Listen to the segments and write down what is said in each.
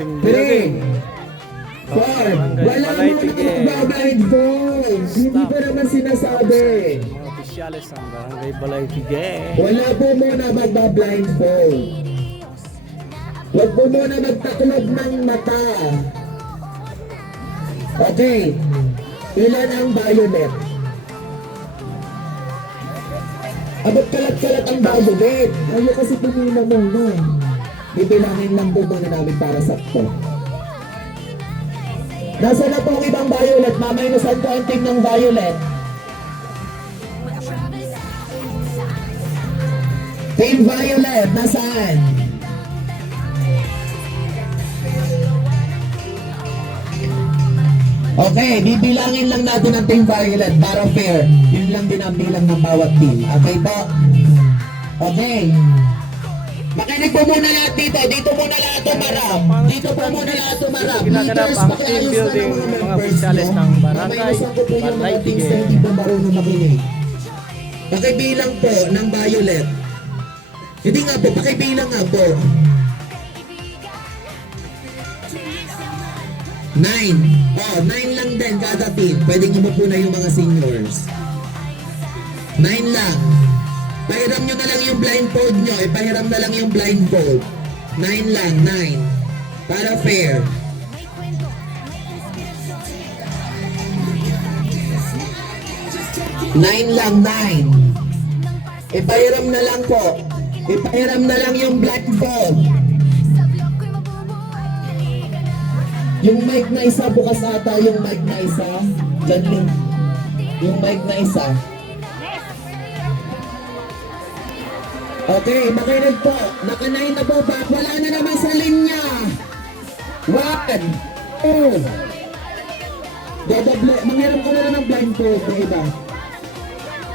3, 4. Wala mo nagbablindfold. Hindi ko naman sinasabi. Mga opisyalis ng Barangay Balay Tige. Wala po muna magbablindfold. Huwag po muna magtaklog ng mata. Okay. Ilan ang violet? Abot kalat-kalat ang violet. Ayaw kasi pumila muna. Bibilangin lang po muna namin para sakto. Nasa na po ang ibang violet? Maminusan ko ang team ng violet. Team Violet, nasaan? Okay, bibilangin lang natin ang Team Violet para fair. Yun lang din ang bilang ng bawat team. Okay po? Okay. Makinig po muna lahat dito. Dito muna lahat umarap. Dito po muna lahat umarap. Ginaganap ang team building mga opisyalis ng Barangay Balay Tige. Hindi po marunong makinig. Pakibilang po ng Violet. Hindi nga po, pakibilang nga po. 9. Oh, 9 lang din kada team. Pwedeng umupo na yung mga seniors. 9 lang. Pahiram nyo na lang yung blindfold nyo. Pahiram na lang yung blindfold. 9 lang, 9. Para fair. Nine lang, 9. Ipahiram na lang po. Ipahiram na lang yung blindfold. Yung mic na isa, bukas ata yung mic na isa. Diyan din. Yung mic na isa. Okay, makinig po. Naka-9 na po ba? Wala na naman sa linya. 1, 2. Manghiram ko na lang ng blindfold. Iba.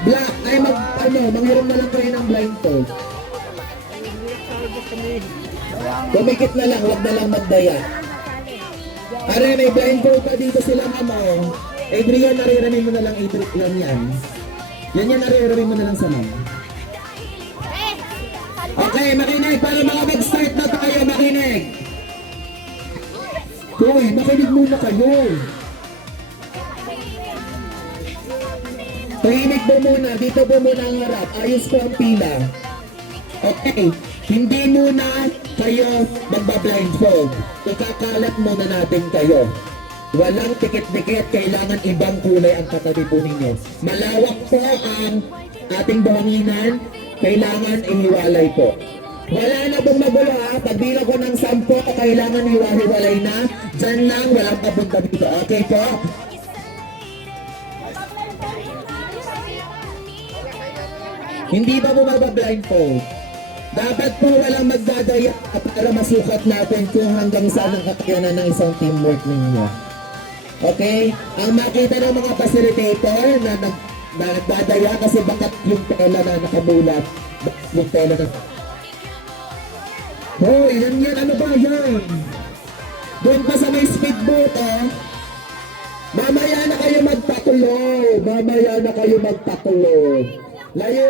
Black, ay manghiram na lang kayo ng blindfold. Kumikit na lang, huwag na lang magdaya. Are, may blindfold pa dito silang amo. Adrian, nariramin mo na lang Adrian yan. Yan, nariramin mo na lang sa ma'am. Okay, makinig para mga mag-start na tayo, makinig. Hoy, makinig muna kayo. Tahimik po muna, dito po muna ang harap. Ayos po ang pila. Okay, hindi muna kayo magbablindfold. Ikakalat muna natin kayo. Walang tikit-tikit, kailangan ibang kulay ang katabi po ninyo. Malawak po ang ating buhanginan, kailangan ihiwalay po. Wala na pong magulo ha, pagbilang ko ng 10, kailangan hiwa-hiwalay na. Diyan lang, walang papunta dito. Okay po? Hindi ba bumaba-blindfold? Dapat po walang magdadaya para masukat natin kung hanggang saan ang kakayanan ng isang teamwork ninyo. Okay? Ang makita ng mga facilitator na nagdadaya kasi bakat yung tela na nakamulat. Yung tela na... Hoy, yan, ano ba yan? Doon pa sa may speedboat, oh. Mamaya na kayo magpakulo. Mamaya na kayo magpakulo. Layo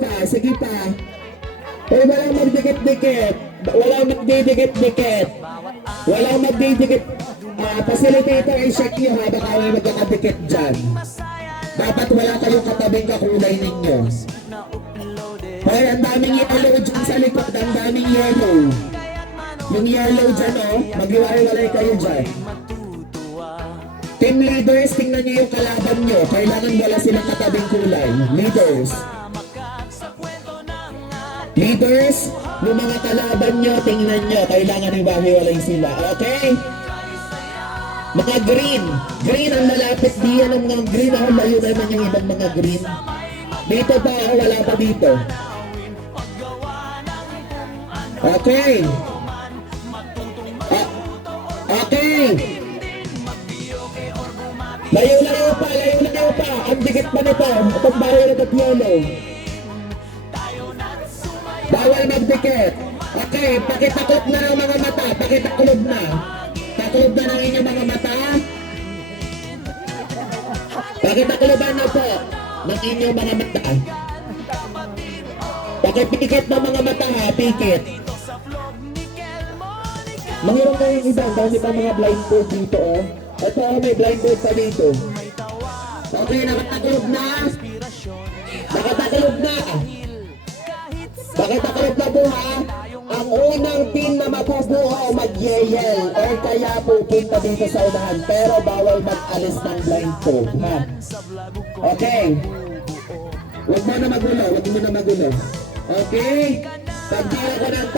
pa. Sige pa. Hoy, walang magdikit-dikit. Walang magdidikit-dikit. Walang magdidikit. Facilitator, i-check nyo ha. Baka may magkakadikit dyan. Dapat wala kayong katabing kakulay ninyo. Hoy, ang daming yellow dyan sa likod. Ang daming yellow. Yung yellow dyan, oh. Maghiwalay kayo dyan. Team leaders, tingnan nyo yung kalaban nyo. Kailangan wala silang katabing kulay. Leaders, yung mga kalaban nyo, tingnan nyo. Kailangan ibahiwalay sila. Okay? Mga green. Green ang malapit diyan ng mga green. Ako layo naman yung ibang mga green. Dito pa ako, wala pa dito. Okay. Okay. Layo pa. Ang dikit pa nito. Itong baril at yellow. Bawal magdikit. Okay, pakitaklop na ng mga mata. Pakitaklob na. Taklob na ng inyong mga mata. Pakitakloban na po ng inyong mga mata. Pakipikit ng mga mata ha, pikit. Mangiram na yung iba, dami pa mga blindfold dito oh. Ito may blindfold pa dito. Okay, nakatakulog na. Nakatakulog na. Nakatakulog na po ha. Ang unang team na mabubuo mag-yell or kaya pupunta dito sa unahan. Pero bawal mag-alis ng blindfold ha. Okay. Huwag mo na magulo, huwag mo na magulo. Okay? Pagdila ko ng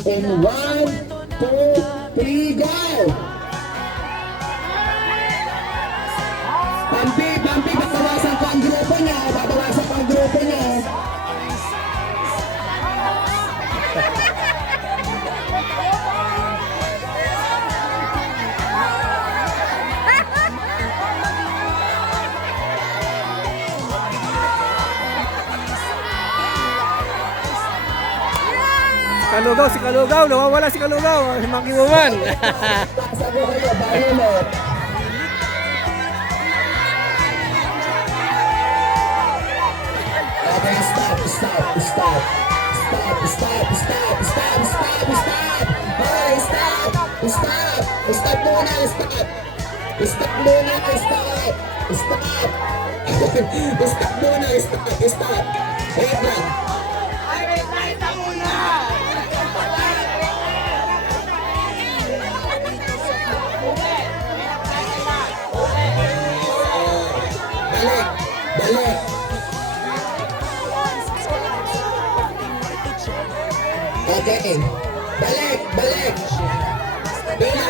3 in 1, 2, 3, go! Pampi, babawasan ko ang grupo niya, babawasan ko ang grupo niya. Kalugaw, si Kalugaw. Nawawala si Kalugaw. Si Monkey Woman. Sabi ko kayo, Violet. Okay, stop. Okay, stop. Stop muna, stop. Stop muna, stop. Stop muna, stop. Wait lang. Balik. Okay. Balik. Pila.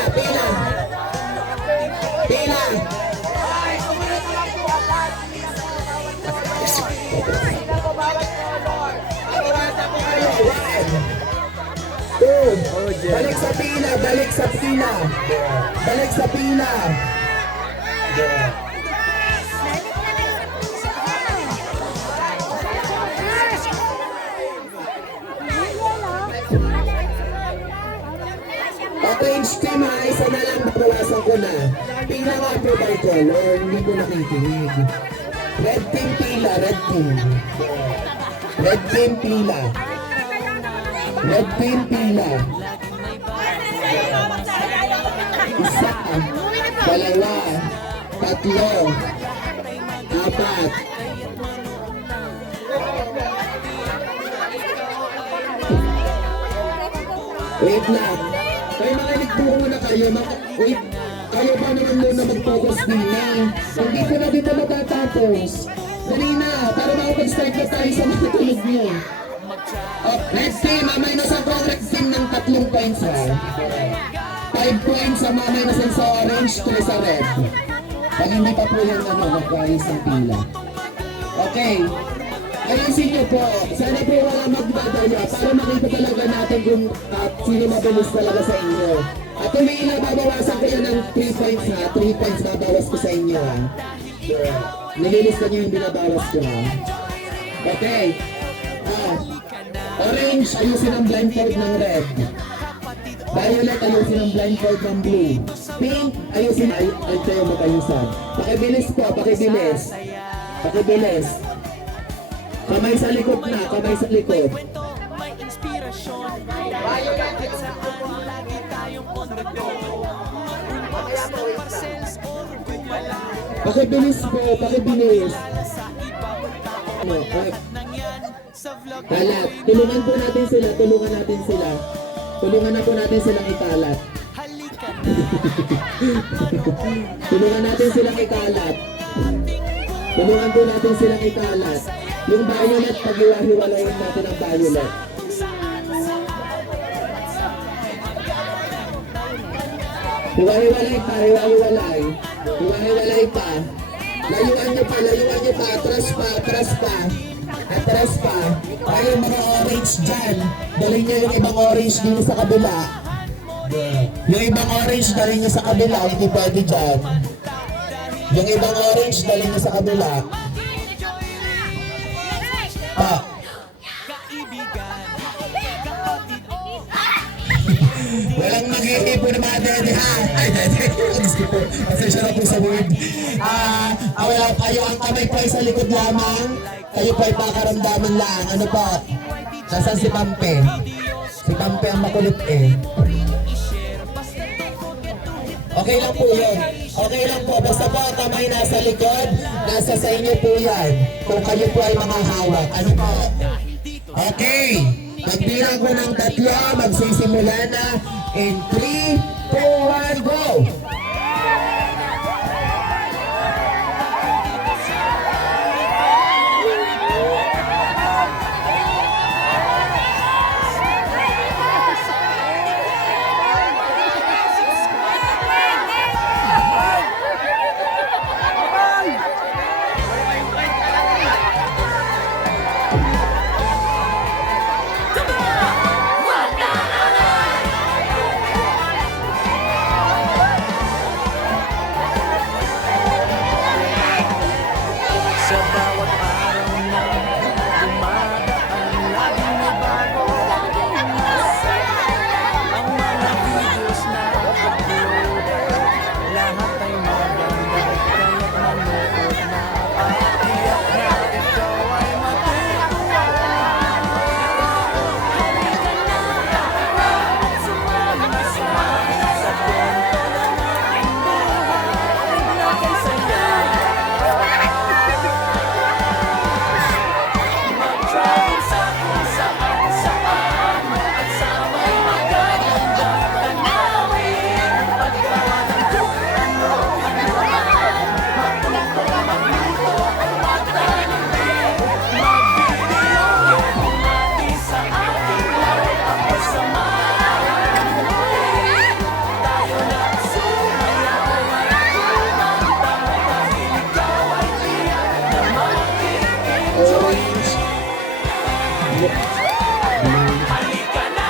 Balik sa pila. Orange team ha, isa na lang babawasan ko na. Pila nga po by color, hindi ko nakikinig. Red team pila, red team. Red team pila. Isa, dalawa, tatlo, apat. Wait lang. Kayo makinig po muna kayo. Wait. Kayo pa naman muna mag-focus nila. Hindi ko na dito matatapos. Dali na. Para makapag-start na tayo sa mga tulog nyo. Red team, mamay na sa red team ng 3 points ha. 5 points sa mamay na sa orange, 3 sa red. Pag hindi pa po yung magkayos ng pila. Okay. Ayusin niyo po. Sana po wala magdadaya para makita talaga natin kung sino mabilis talaga sa inyo. At tuloy na babawasan kayo ng 3 points ha. 3 points babawas ko sa inyo ha. Nililista niyo yung binabawas ko ha. Okay. Orange, ayusin ang blindfold ng red. Violet, ayusin ang blindfold ng blue. Pink, ayusin. Ay tayo mag-ayusan. Pakibilis po, pakibilis. Kamay sa likod na, kamay sa likod. Pakibilis po, pakibilis. Kalat, tulungan po natin sila. Tulungan na po natin silang ikalat. Tulungan po natin silang ikalat. Yung violet, pag-iwahiwalayin natin ang violet. Hiwa-hiwalay pa. Layuan nyo pa. Atras pa. Kaya yung mga orange dyan, dalhin nyo yung ibang orange dito sa kabila. Yung ibang orange dalhin nyo sa kabila, hindi pwede dyan. Yung ibang orange dalhin nyo sa kabila. Pa. Walang mag-iipo na mga dede ha. Ay dede. Pasensya na po sa word. Kayo ang kamay po ay sa likod lamang. Kayo po ay pakaramdaman lang. Ano po? Nasaan si Pampe? Si Pampe ang makulit eh. Okay lang po yun. Okay lang po. Basta po ang kamay nasa likod, nasa sa inyo po yan. Kung kayo po ay mga hawak. Ano po? Okay. Pagbilang ko ng 3, magsisimula na in 3, 2, 1, go! Sa bawat araw na dumadaan, laging may bago. Ang mga videos na uploaded, lahat ay maganda, kaya't manood na. Tiyak na ikaw ay matutuwa. Halika na at sumama sa kwento ng aking buhay na kay saya. Mag-travel sa kung saan-saan at sa may magagandang tanawin. Paggawa ng kung ano-anuman, magluto ang matanimin. Mag-video bumati sa ating live ang kasamahan muli. Tayo na sumayaw at kumanta dahil ikaw ay tiyak na mag-i-enjoy. Halika na,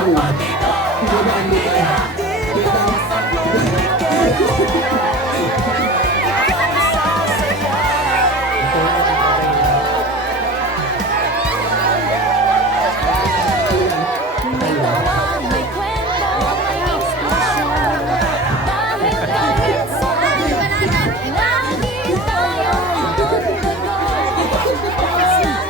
kapatid, kapatid natin ito sa Blue Weekend. Ikaw sasaya. Ikaw ang may kwento, may inspirasyon. Dahil kahit saan, lagi tayong magbago. Tapos lang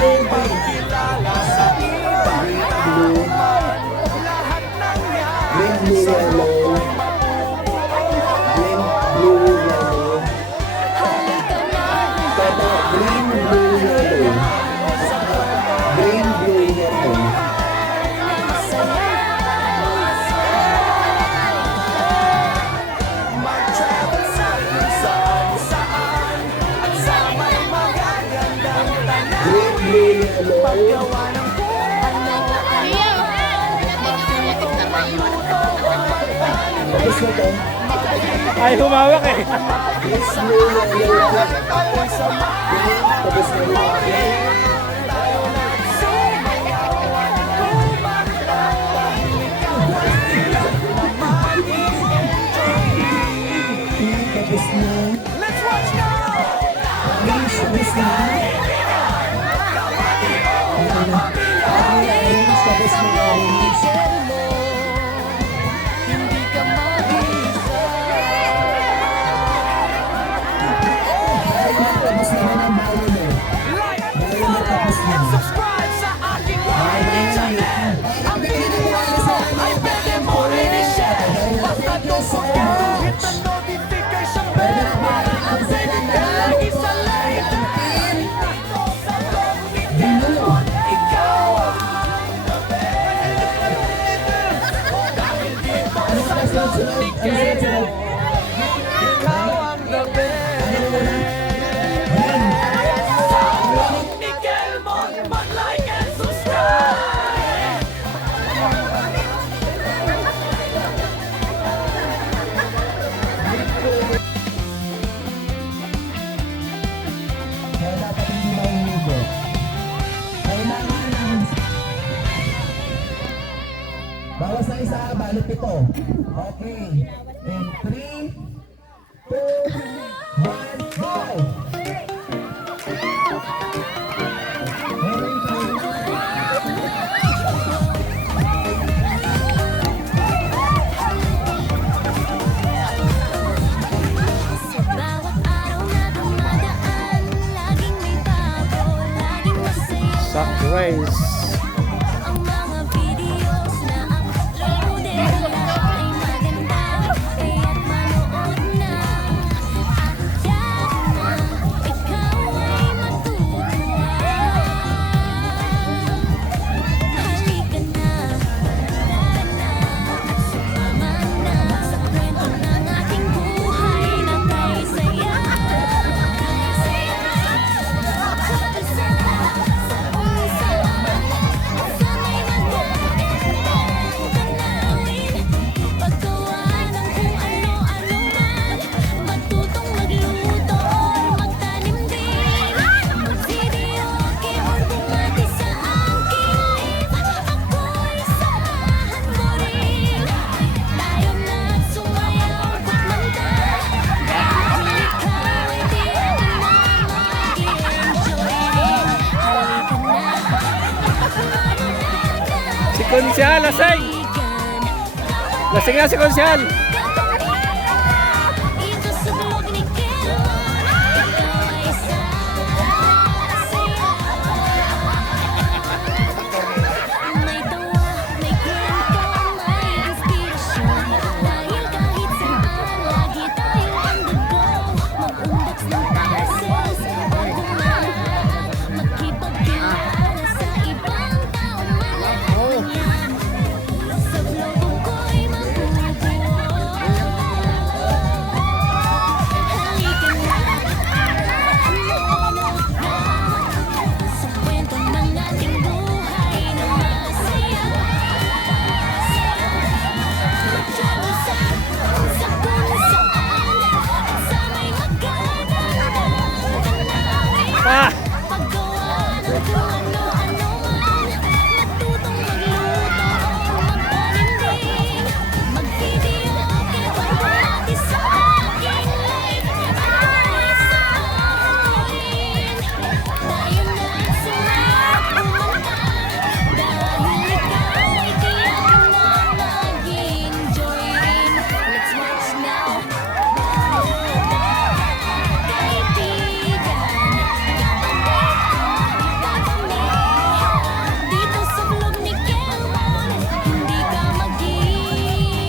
magpagkilala sa ibang tauhan. Lahat ng yan sa mukhang mabubuo. Halika na, Green, blue, yellow. Green, blue, yellow. mag-travel sa kung saan-saan at sa may magagandang tanawin. Green, blue, yellow. Paggawa ng kung ano-ano, magluto ang pagkain. Tapos na to. Ay, humawak eh. Green, blue, yellow. Tapos na rin. Tapos na. Let's watch now! Green, tapos na. Orange, tapos na. Orange. Hindi ka mag-isa. Tapos na ng violet. Like, Violet, tapos na. and subscribe sa aking YT channel. Ang video mo ay pwede mo rin i-share. Basta don't forget, hit the notification bell para updated ka lagi sa latest. Dito sa Blue Weekend, ikaw ang the best. Dahil dito sa Blue Weekend, ikaw ang the best. Nickel Mon, mag-like and subscribe! Kaya dapat hindi mahuhugo. Kailangan ng... Bawas na isa, balik ito. Okay. In 3, 2, 1, go! Sa bawat araw na dumadaan, laging may bago, laging masaya. Sunrise. Konsyal, lasing! Lasing na si Konsyal! Ito sa blog ni Kelmon, ikaw ay sasaya. May tawa, may kwento, may inspirasyon. Dahil kahit saan, lagi tayong on the go. Mag-unbox ng parcels, pag-umahat, makipagkilala sa ibang tao man yan. Sa vlog ko'y mabubuo. Halika na, sa kwento ng ating buhay na masaya. Mag-travel sa kung saan, at sa may magagandang tanawin. Ah! Paggawa ng kung ano-ano man, matutong magluto o magpanimbing. Mag-video okay parati sa aking life. Ay sa akin, tayo na sumaya kumanta. Dahil ikaw ay tiyak na mag-enjoy rin. Let's watch now. Kaibigan, dito sa vlog ni Kelmon, hindi ka mag-iisa.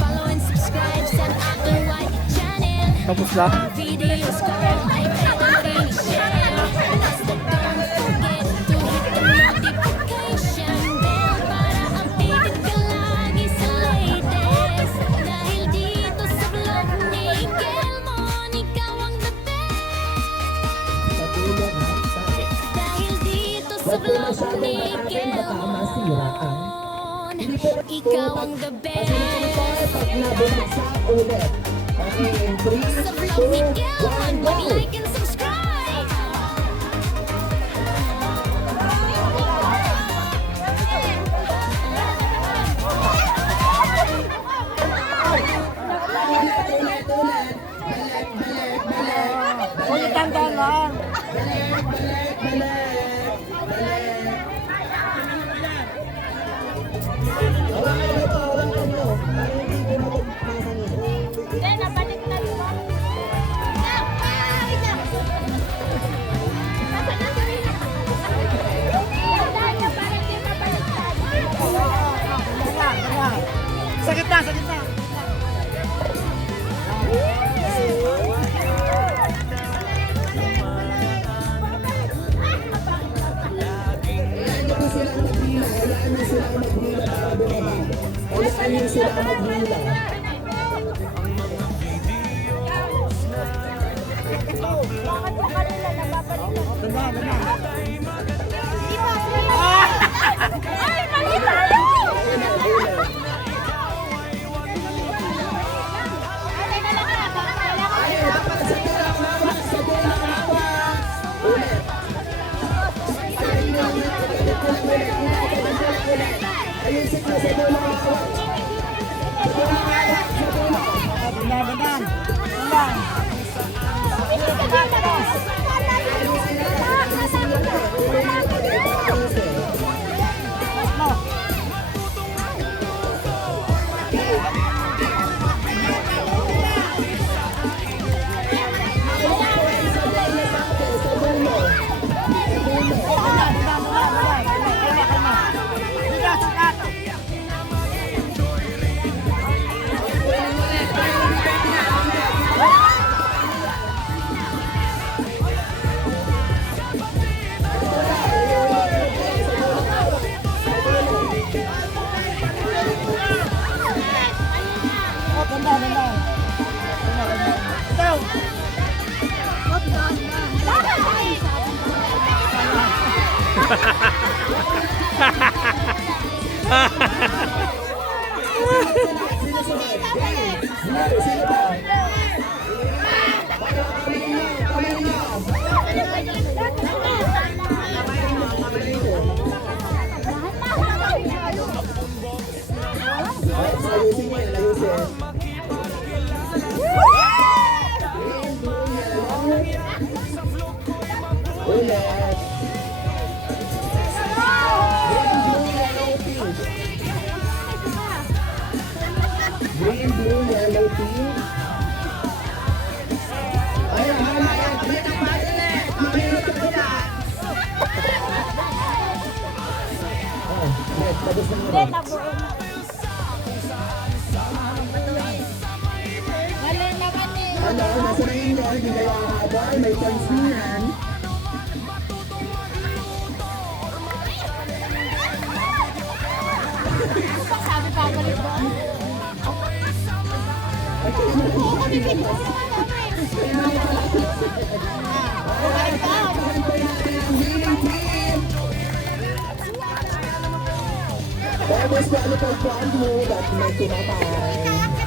Follow and subscribe sa aking white channel. Tapos na. Videos ko ay pwedeng i-share. Basta don't forget to hit the notification bell para updated ka lagi sa latest. Dahil dito sa vlog ni Kelmon, ikaw ang the best. Dahil dito sa vlog ni Kelmon, ikaw ang the best. Sa vlog ni Kelmon, mag-like and subscribe. Sa gitna, sa gitna. Ay, mali tayo! Bakit? Tapos na Hindi, naman. nabuo na. Wala naman eh. Ano, nasa na inyo, hindi kayo kakabay, may points din yan. Sabi pa ako nito. Tapos paano pag-brand mo, dati may tumatay.